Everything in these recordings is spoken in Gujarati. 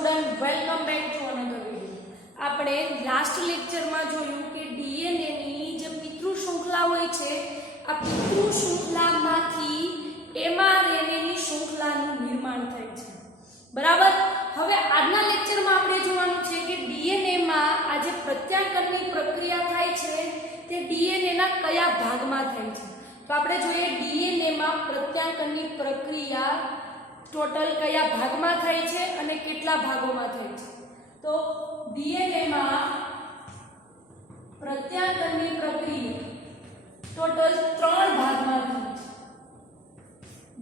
Student, welcome back to another video. આપણે લાસ્ટ લેક્ચરમાં જોયું કે ડીએનએ ની જે પિતૃ શૃંખલા હોય છે, આ પિતૃ શૃંખલામાંથી એમઆરએનએ ની શૃંખલાનું નિર્માણ થાય છે. બરાબર. હવે આજના લેક્ચરમાં આપણે જોવાનું છે કે ડીએનએ માં આ જે પ્રત્યાંકનની પ્રક્રિયા થાય છે તે ડીએનએ ના કયા ભાગમાં થાય છે. તો આપણે જોઈએ ડીએનએ માં પ્રત્યાંકનની પ્રક્રિયા ટોટલ કયા ભાગમાં થાય છે અને કેટલા ભાગોમાં થાય છે. તો ડીએનએ માં પ્રત્યાંકનની પ્રક્રિયા ટોટલ 3 ભાગમાં થાય છે.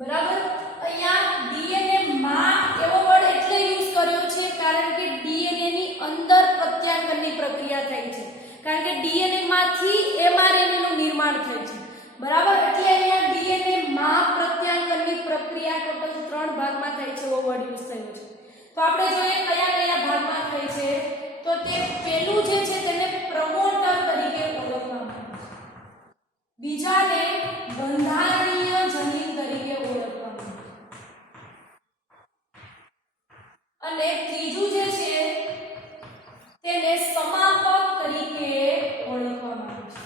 બરાબર. અહીંયા ડીએનએ માં એવો વર્ડ એટલે યુઝ કર્યો છે કારણ કે ડીએનએ ની અંદર પ્રત્યાંકનની પ્રક્રિયા થાય છે, કારણ કે ડીએનએ માંથી એમઆરએનએ નું નિર્માણ થાય છે. બરાબર. એટલે અહીંયા ડીએનએ માં પ્રત્યાંકનની પ્રક્રિયા ટોટલ 3 ભાગમાં થાય છે એવો વર્ડ યુઝ થયો છે. તો આપણે જોઈએ કયા કયા ભાગમાં થાય છે. તો તે પહેલું જે છે તેને પ્રમોટર તરીકે ઓળખવામાં આવે છે, બીજાને બંધારણીય જનીન તરીકે ઓળખવામાં આવે છે અને ત્રીજું જે છે તેને સમાપક તરીકે ઓળખવામાં આવે છે.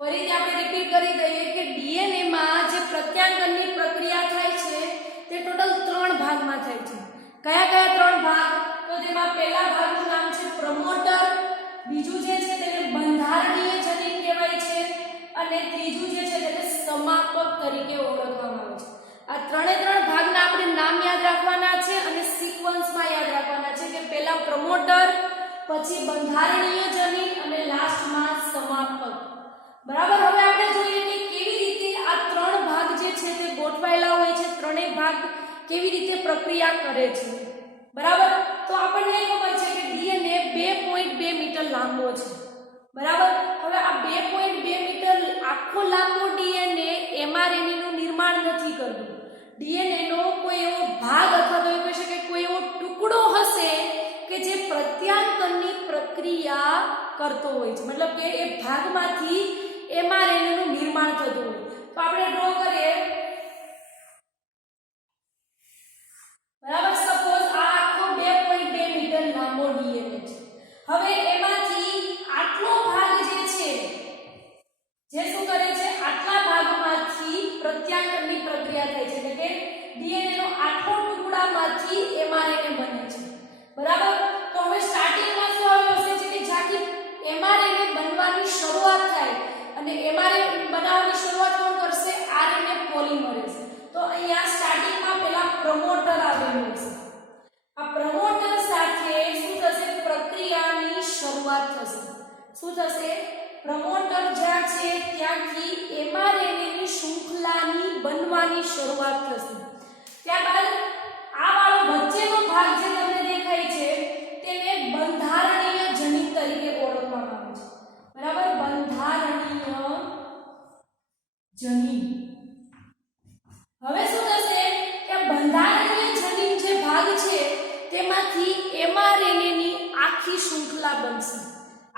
ફરીથી આપણે રિપીટ કરી દઈએ કે ડીએનએ માં જે પ્રત્યાંકનની પ્રક્રિયા થાય છે તે ટોટલ 3 ભાગમાં થાય છે. કયા કયા 3 ભાગ? તો તેમાં પહેલા ભાગનું નામ છે પ્રમોટર, બીજું જે છે તેને બંધારણીય જનીન કહેવાય છે અને ત્રીજું જે છે તેને સમાપક તરીકે ઓળખવામાં આવે છે. આ 3 ભાગના આપણે નામ યાદ રાખવાના છે અને સિક્વન્સમાં યાદ રાખવાના છે કે પહેલા પ્રમોટર, પછી બંધારણીય જનીન અને લાસ્ટમાં સમાપક. બરાબર. હવે આપણે જોઈએ કે કેવી રીતે આ 3 ભાગ જે છે તે ગોઠવાયેલા હોય છે, ત્રણેય ભાગ કેવી રીતે પ્રક્રિયા કરે છે. બરાબર. તો આપણને ખબર છે કે ડીએનએ 2.2 મીટર લાંબો છે. બરાબર. હવે આ 2.2 મીટર આખો લાંબો ડીએનએ એમઆરએનએ નું નિર્માણ નથી કરતું. ડીએનએ નો કોઈ એવો ભાગ અથવા તો એ કહી શકાય કોઈ એવો ટુકડો હશે કે જે પ્રત્યાંકનની પ્રક્રિયા કરતો હોય છે, મતલબ કે એ ભાગમાંથી એમઆરએનએ નું નિર્માણ થતું હોય. તો આપણે ડ્રો કરીએ. બરાબર. સપોઝ આ આખો 2.2 મીટર લાંબો ડીએનએ છે. હવે એમાંથી આટલો ભાગ જે છે જે શું કરે છે, આટલા ભાગમાંથી પ્રત્યાંકનની પ્રક્રિયા થાય છે, એટલે કે ડીએનએ નો આટલો ટુકડામાંથી એમઆરએનએ બને છે. બરાબર. તો હવે સ્ટાર્ટિંગમાં શું આવ્યું હશે છે કે જ્યાંથી એમઆરએનએ બનવાની શરૂઆત થાય અને એમઆરએનએ બનાવવાની શરૂઆત કોણ કરશે? RNA polymerase. તો અહીંયા સ્ટાર્ટિંગમાં પહેલા પ્રમોટર આવેલું હશે. આ પ્રમોટર સાથે શું થશે? પ્રક્રિયાની શરૂઆત થશે. શું થશે? પ્રમોટર જ્યાં છે ત્યાંથી એમઆરએનએ ની શૃંખલાની બનવાની શરૂઆત થશે. ત્યારબાદ આ વાળો વચ્ચેનો ભાગ જે તમને દેખાય છે તેને બંધારણીય જનીન તરીકે ઓળખવામાં આવે છે. બરાબર. બંધારણીય જનીન. હવે શું થશે કે બંધારણીય જનીન જે ભાગ છે તેમાંથી એમઆરએનએ ની આખી શૃંખલા બનશે.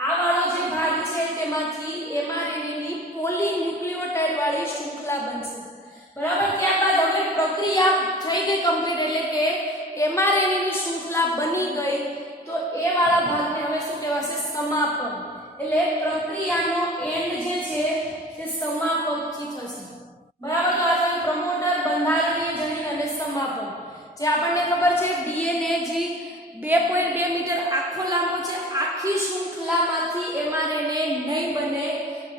આ વાળો જે ભાગ છે તેમાંથી એમઆરએનએ ની પોલીન્યુક્લિયોટાઇડ વાળી શૃંખલા બનશે. બરાબર. ત્યારબાદ હવે પ્રક્રિયા થઈ ગઈ કમ્પ્લીટ, એટલે કે એમઆરએનએ ની શૃંખલા બની ગઈ તો એ વાળા ભાગને હવે શું કહેવાશે? સમાપન. એટલે પ્રક્રિયાનો એન્ડ જે છે તે સમાપકથી થશે. બરાબર. તો આ તમે પ્રમોટર, બંધારણીય જનીન અને સમાપન જે આપણને ખબર છે ડીએનએ જે 2.2 મીટર આખો લાંબો છે, આખી શૃંખલામાંથી એમઆરએનએ નહીં બને,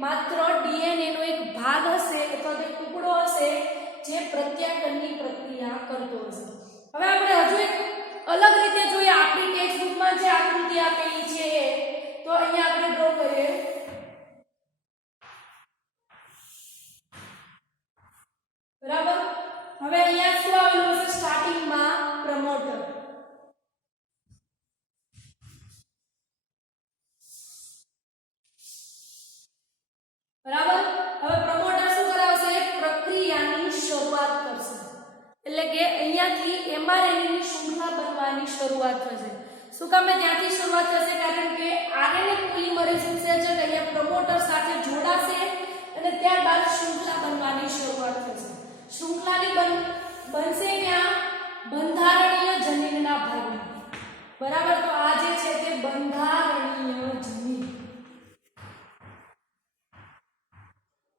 માત્ર ડીએનએ નો એક ભાગ હશે અથવા તો ટુકડો હશે જે પ્રત્યાંકનની પ્રક્રિયા કરતો હશે. હવે આપણે હજુ એક અલગ રીતે જોઈએ. આપણી ટેક્સ્ટ બુકમાં જે આકૃતિ આપેલી છે તો અહીંયા આપણે ડ્રો કરીએ. બરાબર. હવે અહીંયા શું આવેલું હશે? સ્ટાર્ટિંગમાં પ્રમોટર. બરાબર. હવે પ્રમોટર શું કરાવશે? પ્રક્રિયાની શરૂઆત કરશે, એટલે કે અહીંયાથી એમઆરએનએ ની શૃંખલા બનવાની શરૂઆત થશે. શું કામ ત્યાંથી શરૂઆત થશે? કારણ કે આરએનએ પોલિમરેઝ ઉત્સેચક અહીંયા પ્રમોટર સાથે જોડાશે અને ત્યારબાદ શૃંખલા બનવાની શરૂઆત થશે. શૃંખલાની બનશે ક્યાં? બંધારણીય જનીનના ભાગમાં. બરાબર. તો આ જે છે તે બંધારણીય જમીન.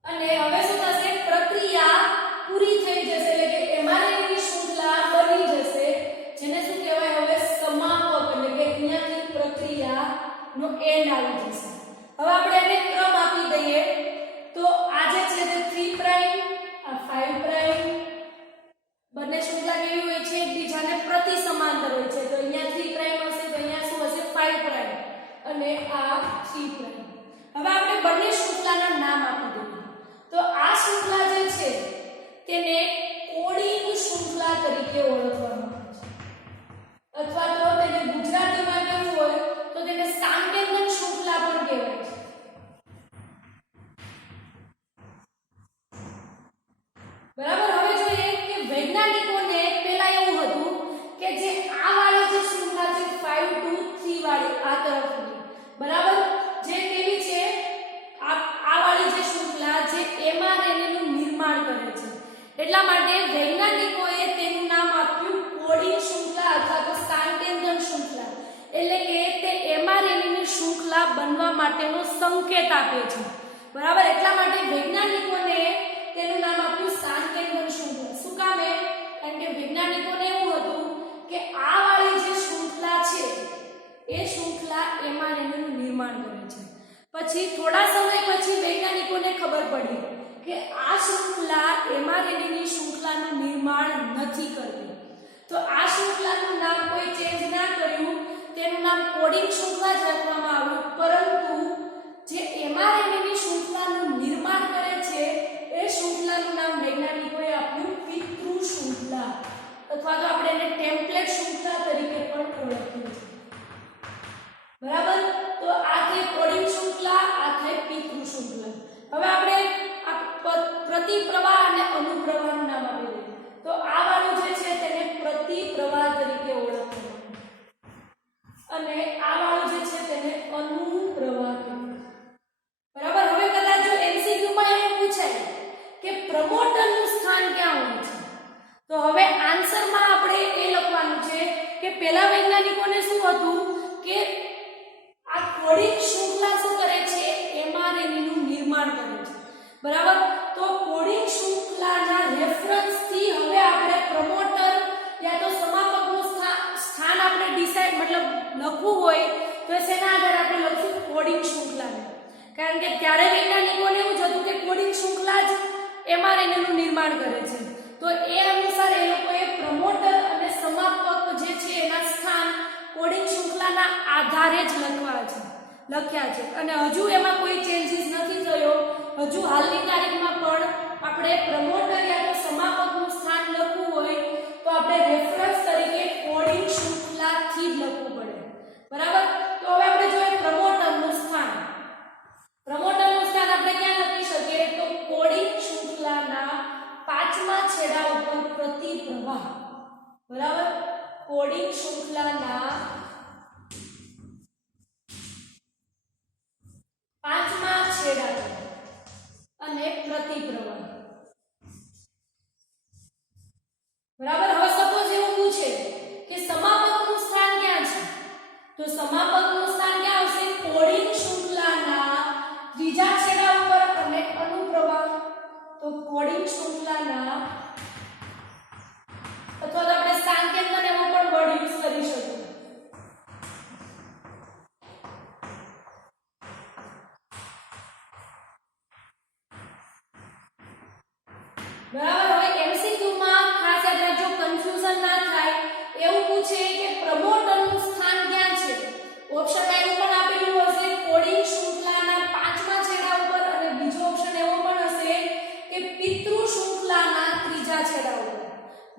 અને હવે શું થશે, પ્રક્રિયા પૂરી થઈ જશે એટલે કે એમઆરએનએની શૃંખલા બની જશે, જેને શું કહેવાય હવે સમાપક, એટલે કે અહીંયાથી પ્રક્રિયાનો એન્ડ આવી જશે. હવે આપણે એને ક્રમ આપી દઈએ તો આ જે છે તે 3 પ્રાઇમ, આ 5 પ્રાઇમ, બંને શૃંખલા કેવી હોય છે, એકબીજાને પ્રતિ સમાંતર હોય છે. તો અહીંયા 3 પ્રાઇમ હશે તો અહીંયા શું હશે 5 પ્રાઇમ અને આ 3 પ્રાઇમ. હવે આપણે બંને શૃંખલાના નામ આપી દઈએ. તો આ શૃંખલા જે છે તેને કોડિંગ શૃંખલા તરીકે ઓળખવામાં આવે છે, અથવા તો તેને ગુજરાતીમાં કેવું હોય તો તેને સાંકેતન શૃંખલા પણ કહેવાય છે. બરાબર. હવે જોઈએ કે વૈજ્ઞાનિકોને પહેલા એવું હતું કે જે આ વાળી જે શૃંખલા છે 5 to 3 વાળી આ તરફની, બરાબર, જે કેવી છે આ વાળી જે શૃંખલા જે એમઆરએનએ નું નિર્માણ કરે છે, એટલા માટે વૈજ્ઞાનિકોએ તેનું નામ આપ્યું કોડિંગ શૃંખલા અથવા તો સાંકેતન શૃંખલા. એટલે કે તે એમઆરએનએ ની શૃંખલા બનવા માટેનો સંકેત આપે છે, બરાબર. એટલા માટે વૈજ્ઞાનિકોને તેનું નામ આપ્યું સાંકેતન શૃંખલા. શું કામ? કારણ કે વૈજ્ઞાનિકોને એવું હતું કે આ વાળી જે શૃંખલા છે એ શૃંખલા એમઆરએનએ નું નિર્માણ કરે છે. પછી થોડા સમય પછી વૈજ્ઞાનિકોને ખબર પડી કે આ શૃંખલા એમઆરએનએ ની શૃંખલાનું નિર્માણ નથી કરતી. તો આ શૃંખલાનું નામ કોઈ ચેન્જ ના કર્યું, તેનું નામ કોડિંગ શૃંખલા જ રાખવામાં આવ્યું. પરંતુ જે એમઆરએનએ ની શૃંખલાનું નિર્માણ કરે છે એ શૃંખલાનું નામ વૈજ્ઞાનિકોએ આપ્યું પિતૃ શૃંખલા, અથવા તો આપણે એને ટેમ્પલેટ શૃંખલા તરીકે પણ ઓળખીએ છીએ, બરાબર. તો આ થઈ કોડિંગ શૃંખલા, આ થઈ પિતૃ શૃંખલા. હવે આપણે પ્રતિપ્રવાહ અને અનુપ્રવાહનું નામ આપી દઈએ. તો આ વાળું જે છે તેને પ્રતિપ્રવાહ તરીકે ઓળખવામાં અને આ વાળું જે છે તેને અનુપ્રવાહ કહેવાય, બરાબર. હવે કદાચ જો એમસીક્યુ માં એવું પૂછાય કે પ્રમોટરનું સ્થાન ક્યાં હોય છે, તો હવે આન્સરમાં આપણે એ લખવાનું છે કે પહેલા વૈજ્ઞાનિકોને શું હતું કે આ કોડિંગ શૃંખલા શું કરે છે, એમઆરએનએ નું નિર્માણ કરે છે, બરાબર. તો કોડિંગ શૃંખલાના રેફરન્સથી હવે આપણે પ્રમોટર યા તો સમાપકનું સ્થાન આપણે ડિસાઈડ મતલબ લખવું હોય તો શેના આધારે આપણે લખશું, કોડિંગ શૃંખલાને. કારણ કે ત્યારે વૈજ્ઞાનિકોને એવું જ હતું કે કોડિંગ શૃંખલા જ એમઆરએનએ નું નિર્માણ કરે છે. તો એ અનુસાર એ લોકોએ પ્રમોટર અને સમાપક જે છે એના સ્થાન કોડિંગ શૃંખલાના આધારે જ લખ્યા છે અને હજુ એમાં કોઈ ચેન્જીસ નથી થયો. હજુ હાલની તારીખમાં પણ આપણે પ્રમોટર યા તો સમાપકનું સ્થાન લખવું હોય તો આપણે રેફરન્સ તરીકે કોડિંગ શૃંખલાથી જ લખવું પડે, બરાબર. તો હવે આપણે જોઈએ પ્રમોટરનું સ્થાન. પ્રમોટરનું સ્થાન આપણે ક્યાં લખી શકીએ, તો કોડિંગ શૃંખલાના 5મા છેડા ઉપર પ્રતિપ્રવાહ, બરાબર. કોડિંગ શૃંખલાના 5મા છેડા અને પ્રતિપ્રવાહ, બરાબર. હવે સપોઝ એવું પૂછે કે સમાપકનું સ્થાન ક્યાં છે, તો સમાપકનું સ્થાન ક્યાં આવશે, કોડિંગ શૃંખલાના 3જા છેડા ઉપર અને અનુપ્રવાહ, તો કોડિંગ શૃંખલાના અથવા તો આપણે સાંકેતન એવો પણ વર્ડ યુઝ કરી શકીએ, બરાબર. હવે એમસીક્યુ માં ખાસ યાદ રાખજો, કન્ફ્યુઝન ના થાય. એવું પૂછે કે પ્રમોટરનું સ્થાન ક્યાં છે, ઓપ્શન એવું પણ આપેલું હશે કોડિંગ શૃંખલાના 5મા છેડા ઉપર અને બીજો ઓપ્શન એવો પણ હશે કે પિતૃ શૃંખલાના 3જા છેડા ઉપર.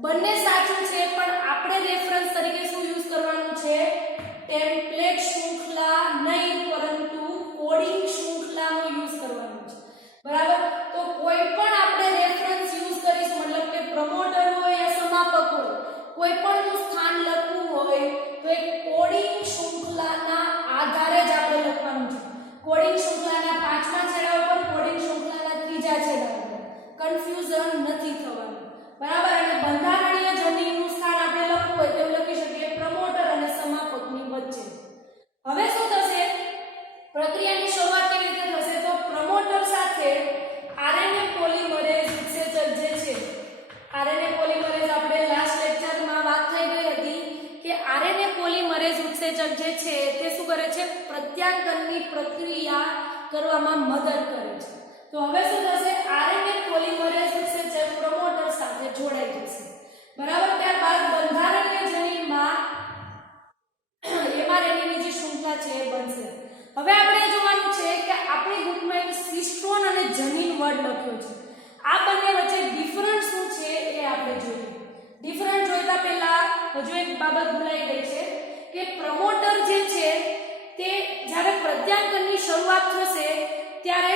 બંને સાચું છે પણ આપણે રેફરન્સ તરીકે શું યુઝ કરવાનું છે, ટેમ્પલેટ શૃંખલા નહીં પરંતુ કોડિંગ શૃંખલાનો યુઝ કરવાનો છે, બરાબર. તો કોઈ પણ આપણે રેફરન્સ યુઝ કરી પોલિમરેઝ ઉત્સેચક જે છે તે શું કરે છે? પ્રત્યાંકનની પ્રક્રિયા કરવામાં મદદ કરે છે. તો હવે શું થશે? આરએનએ પોલિમરેઝ ઉત્સેચક પ્રમોટર સાથે જોડાઈ જશે. બરાબર. ત્યારબાદ બંધારણીય જનીનમાં એમઆરએનએ ની જે શૃંખલા છે એ બનશે. હવે આપણે જોવાનું છે કે આપણી બુકમાં એક સિસ્ટ્રોન અને જનીન વર્ડ લખ્યો છે. આ બંને વચ્ચે ડિફરન્સ શું છે એ આપણે જોઈએ. ડિફરન્સ જોઈતા પહેલા હજુ એક બાબત ભૂલાઈ ગઈ છે કે પ્રમોટર જે છે તે જ્યારે પ્રત્યાંકનની શરૂઆત થશે ત્યારે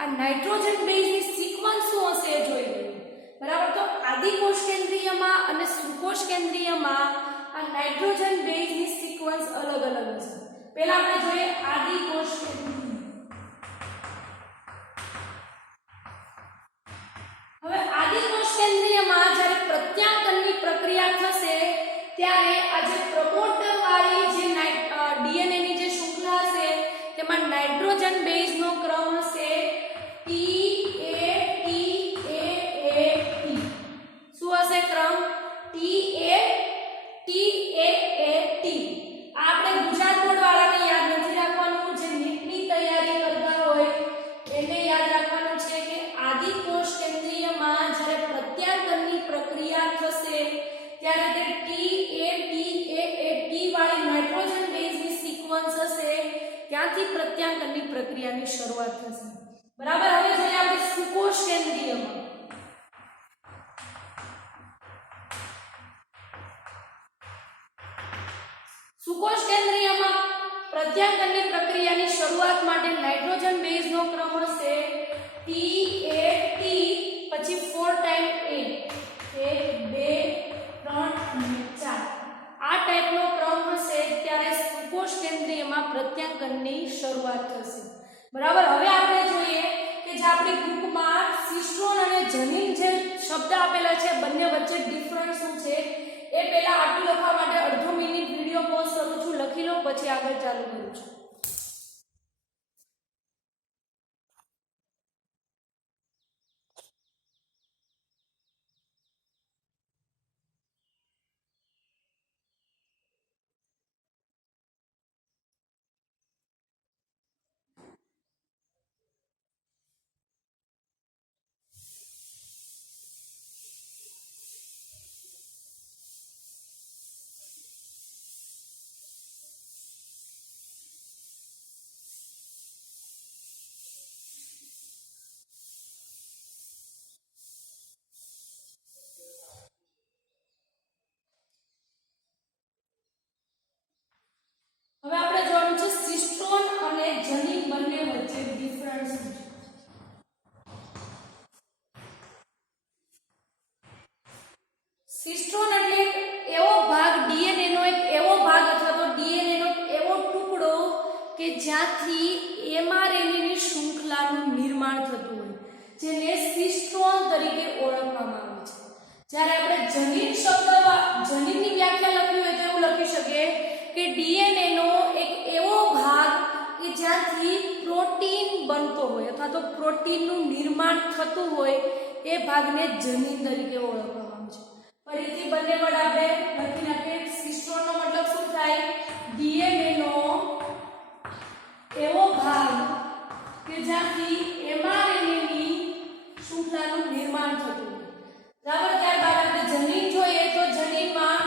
આ નાઇટ્રોજન બેઝની સિક્વન્સ શું હશે એ જોઈ લઈએ. બરાબર. તો આદિકોષ કેન્દ્રીયમાં અને સુકોષ કેન્દ્રીયમાં આ નાઇટ્રોજન બેઝની સિક્વન્સ અલગ અલગ હશે. પહેલા આપણે જોઈએ આદિકોષ કેન્દ્રીય. હવે આદિકોષ કેન્દ્રીયમાં જ્યારે પ્રત્યાંકનની પ્રક્રિયા થશે ત્યારે આ જે પ્રમોટર વાળી જે ડીએનએ ની જે શૃંખલા હશે તેમાં નાઇટ્રોજન બેઝનો ક્રમ હશે TATAAT. શું હશે ક્રમ? TATAAT. આપણે ગુજરાત બોર્ડ વાળાને યાદ નથી રાખવાનું, જે નીટની તૈયારી કરતા હોય એને યાદ રાખવાનું છે કે આદિકોષ કેન્દ્રીયમાં જ્યારે પ્રત્યાંકનની પ્રક્રિયા થશે ત્યારે તે TATAAT વાળી નાઇટ્રોજન બેઝની સિક્વન્સ હશે, ત્યાંથી પ્રત્યાંકનની પ્રક્રિયાની શરૂઆત થશે. બરાબર. હવે જોઈએ આપણે સુકોષ કેન્દ્રીયમાં. સુકોષ કેન્દ્રીયમાં પ્રત્યાંકનની પ્રક્રિયાની શરૂઆત માટે નાઇટ્રોજન બેઝનો ક્રમ હશે TAT પછી 4 ટાઈમ A. 1 2 3 અને 4 આ ટાઈપનો ક્રમ હશે ત્યારે સુકોષ કેન્દ્રીયમાં પ્રત્યાંકનની શરૂઆત થશે. બરાબર. હવે આપણે જોઈએ કે જે આપણી બુકમાં સિસ્ટ્રોન અને જનીન જે શબ્દ આપેલા છે બંને વચ્ચે ડિફરન્સ શું છે એ પહેલા આટલું લખવા માટે અડધો મિનિટ વિડિયો પોઝ કરું છું, લખી લો, પછી આગળ ચાલુ કરું છું. હવે આપણે જોવાનું છે સિસ્ટ્રોન અને જનીન બંને વચ્ચે ડિફરન્સ શું છે. સિસ્ટ્રોન એટલે એવો ભાગ, ડીએનએ નો એક એવો ભાગ અથવા તો ડીએનએ નો એવો ટુકડો કે જ્યાંથી એમઆરએનએ ની શૃંખલાનું નિર્માણ થતું હોય, જેને સિસ્ટ્રોન તરીકે ઓળખવામાં આવે છે. જ્યારે આપણે જનીન જનીનની વ્યાખ્યા લખવી હોય તો એવું લખી શકીએ કે ડીએનએ નો એક એવો ભાગ કે જ્યાંથી પ્રોટીન બનતો હોય અથવા તો પ્રોટીનનું નિર્માણ થતું હોય એ ભાગને જનીન તરીકે ઓળખવામાં આવે છે. ફરીથી બંને વર્ડ આપણે લખી નાખીએ. સિસ્ટ્રોનનો મતલબ શું થાય? ડીએનએ નો એવો ભાગ કે જ્યાંથી એમઆરએનએ ની શૃંખલાનું નિર્માણ થતું હોય. બરાબર. ત્યારબાદ આપણે જનીન જોઈએ તો જનીનમાં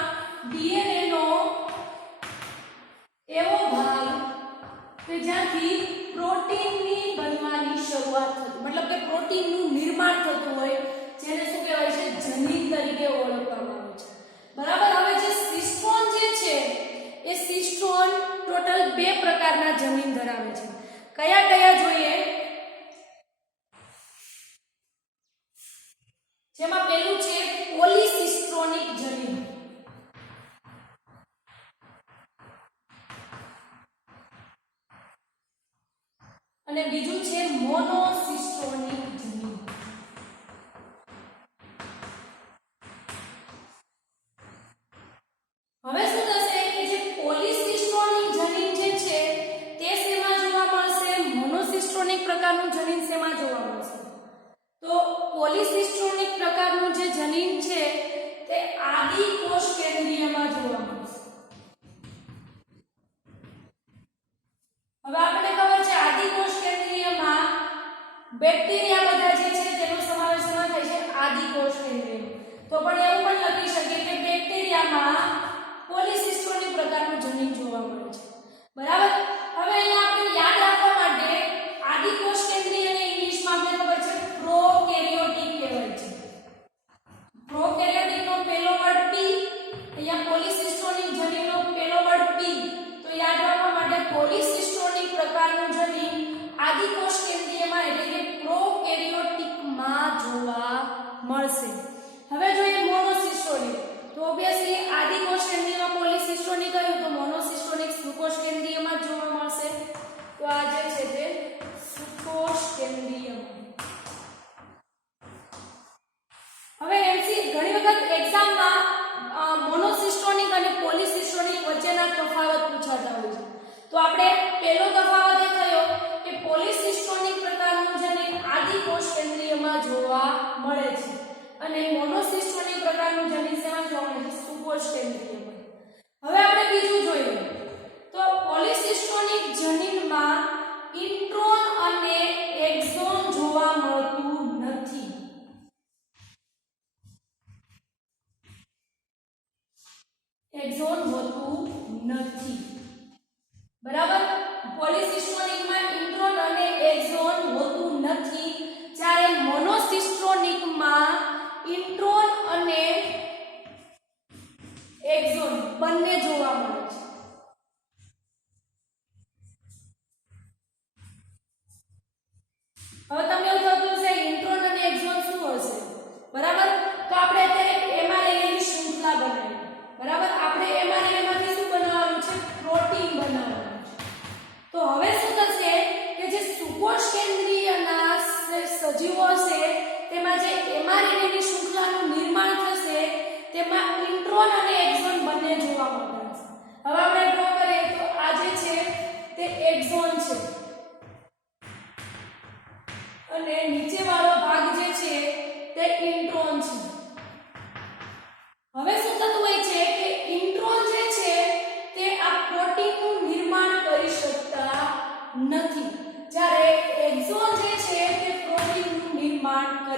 ડીએનએ નો એવો ભાગ કે જ્યાંથી પ્રોટીનની બનવાની શરૂઆત થતી, મતલબ કે પ્રોટીનનું નિર્માણ થતું હોય, જેને શું કહેવાય છે? જનીન તરીકે ઓળખવામાં આવે છે. બરાબર. હવે જે સિસ્ટ્રોન જે છે એ સિસ્ટ્રોન ટોટલ 2 પ્રકારના જનીન ધરાવે છે. કયા કયા જોઈએ? જેમાં પહેલું છે પોલિસિસ્ટ્રોનિક જનીન. અને બીજું છે મોનોસિસ્ટ્રોનિક જનીન. હવે શું થશે કે જે પોલિસિસ્ટ્રોનિક જનીન જે છે તે શેમાં જોવા મળશે? મોનોસિસ્ટ્રોનિક પ્રકારનું જનીન શેમાં જોવા મળશે? તો પોલિસિસ્ટ્રોનિક પ્રકારનું જે જનીન છે તે આદિકોષ કેન્દ્રીયમાં જોવા મળશે.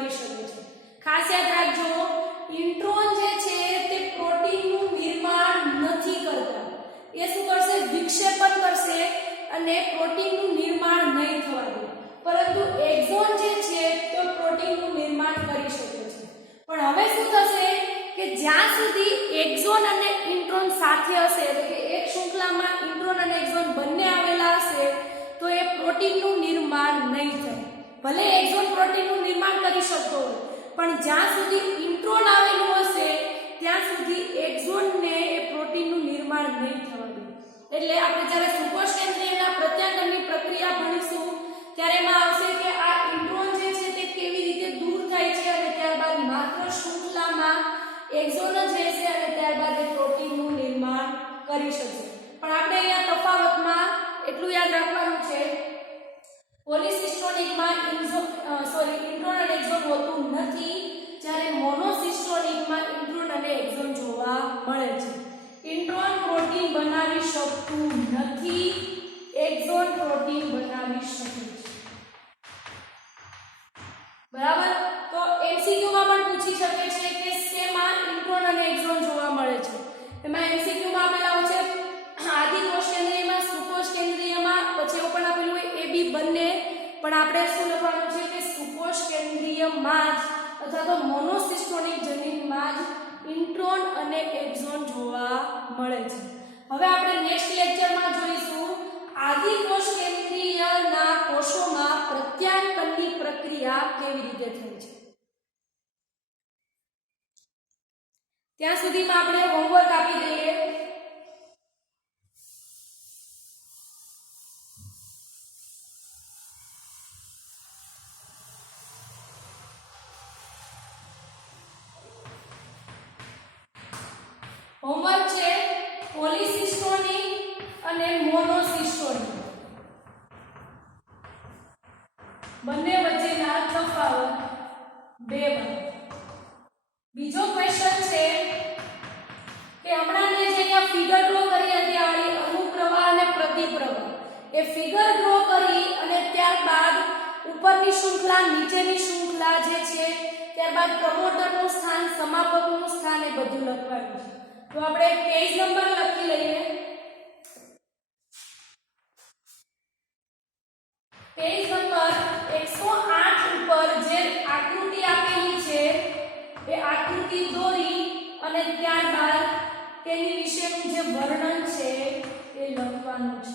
કરી શકે છે. ખાસ યાદ રાખજો, ઇન્ટ્રોન જે છે તે પ્રોટીનનું નિર્માણ નથી કરતા. એ શું કરશે? વિક્ષેપણ કરશે અને પ્રોટીનનું નિર્માણ નહીં થવા દે. પરંતુ એક્ઝોન જે છે તે પ્રોટીનનું નિર્માણ કરી શકે છે. પણ હવે શું થશે કે જ્યાં સુધી એક્ઝોન અને ઇન્ટ્રોન સાથે હશે, એટલે કે એક શૃંખલામાં ઇન્ટ્રોન અને એક્ઝોન બંને આવેલા હશે, તો એ પ્રોટીનનું નિર્માણ નહીં થાય. ભલે એક્ઝોન પ્રોટીનનું નિર્માણ કરી શકતો હોય, પણ જ્યાં સુધી ઇન્ટ્રોન આવેલું હશે ત્યાં સુધી એક્ઝોનને એ પ્રોટીનનું નિર્માણ નહીં થવા દે. એટલે આપણે જ્યારે સુકોષ કેન્દ્રીયના પ્રત્યાગમની પ્રક્રિયા ભણીશું ત્યારે એમાં આવશે કે આ ઇન્ટ્રોન જે છે તે કેવી રીતે દૂર થાય છે અને ત્યારબાદ માત્ર શૃંખલામાં એક્ઝોન જ રહેશે અને ત્યારબાદ એ પ્રોટીનનું નિર્માણ કરી શકશે. પણ આપણે અહીંયા તફાવતમાં એટલું યાદ રાખવાનું છે, પોલિસિસ્ટોનિકમાં ઇન્ટ્રોન અને એક્ઝોન હોતું નથી, જ્યારે મોનોસિસ્ટોનિકમાં ઇન્ટ્રોન અને એક્ઝોન જોવા મળે છે. ઇન્ટ્રોન પ્રોટીન બનાવી શકતું નથી, એક્ઝોન પ્રોટીન બનાવી શકે છે. બરાબર? તો એમસીક્યુમાં પણ પૂછી શકે છે કે શેમાં ઇન્ટ્રોન અને એક્ઝોન જોવા મળે છે. એમાં એમસીક્યુમાં આપેલા છે આદિ કોષ કેન્દ્રીયમાં, સુકોષ કેન્દ્રીયમાં, પછી એવું પણ આપેલું હોય એ બી બંને. પણ આપણે શું લખવાનું છે કે સુકોષ કેન્દ્રીયમાં જ અથવા તો મોનોસિસ્ટોનિક જનીનમાં જ ઇન્ટ્રોન અને એક્ઝોન જોવા મળે છે. હવે આપણે નેક્સ્ટ લેક્ચરમાં જોઈશું આદિ કોષ કેન્દ્રીયના કોષોમાં પ્રત્યાંકનની પ્રક્રિયા કેવી રીતે થાય છે. ત્યાં સુધીમાં આપણે હોમવર્ક આપી દઈએ. હોમવર્ક છે પોલિસિસ્ટોનિક અને મોનોસિસ્ટોનિક બંને વચ્ચેના તફાવત 2 બને. બીજો ક્વેશ્ચન છે કે હમણાં મેં જે અહીંયા ફિગર ડ્રો કરી હતી આની અનુપ્રવાહ અને પ્રતિપ્રવાહ, એ ફિગર ડ્રો કરી અને ત્યારબાદ ઉપરની શૃંખલા નીચેની શૃંખલા જે છે, ત્યારબાદ પ્રમોટરનું સ્થાન, સમાપકનું સ્થાન, એ બધું લખવાનું છે. તો આપણે પેજ નંબર લખી લઈએ. પેજ નંબર 108 ઉપર જે આકૃતિ આપેલી છે એ આકૃતિ દોરી અને ત્યારબાદ તેની વિશેનું જે વર્ણન છે એ લખવાનું છે.